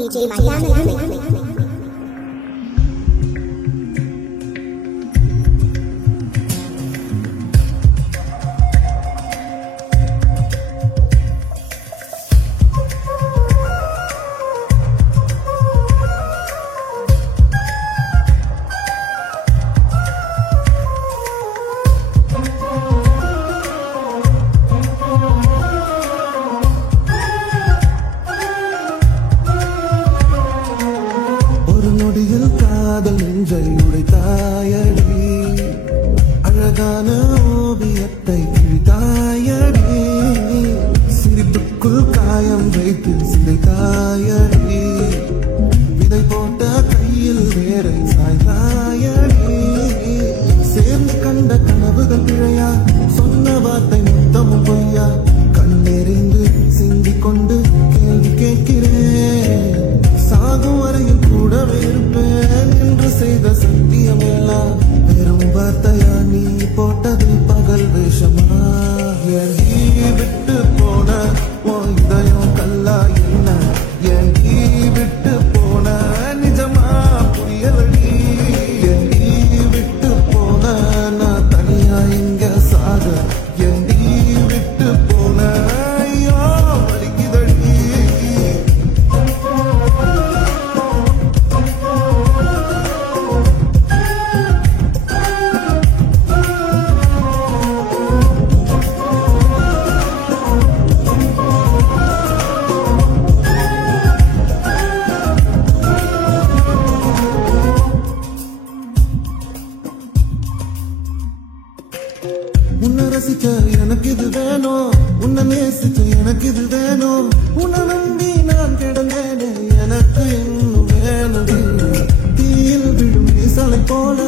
DJ Miami. காதல் நெஞ்சை உடைத்தாயடி, அழகான ஓவியத்தை கிழித்தாயடி, சிரிப்புக்குள் காயம் வைத்து சிதைத்தாயடி, விதை போட்ட கையில் வேரை சாய்த்தாயடி, சேர்ந்து கண்ட கனவுகள் பிழையா, சொன்ன வார்த்தை மொத்தமும் பொய்யா, கண்ணெறிந்து சிந்திக் கொண்டு கேள்வி கேட்கிறேன், சாகும் வரையில் கூடவே இருப்பேன் என்று செய்த சத்தியம் எல்லாம் வெறும் வார்த்தையா, நீ போட்டது பகல் வேஷமா, எங்கி விட்டு போன உன் இதயம் கல்லா என்ன, எங்கி விட்டு போன நிஜமா புரியலடி, எங்கி விட்டு போன நான் தனியா இங்க சாக, எங்கி விட்டு போன ஐயோ வலிக்குதடி. உன்னை ரசிச்ச எனக்கு இது வேணும், உன்னை நேசிச்ச எனக்கு இது வேணும், உன்னை நம்பி நான் கிடந்தேனே எனக்கு இன்னும் வேணும், தீயில் விடும் வீசலை போல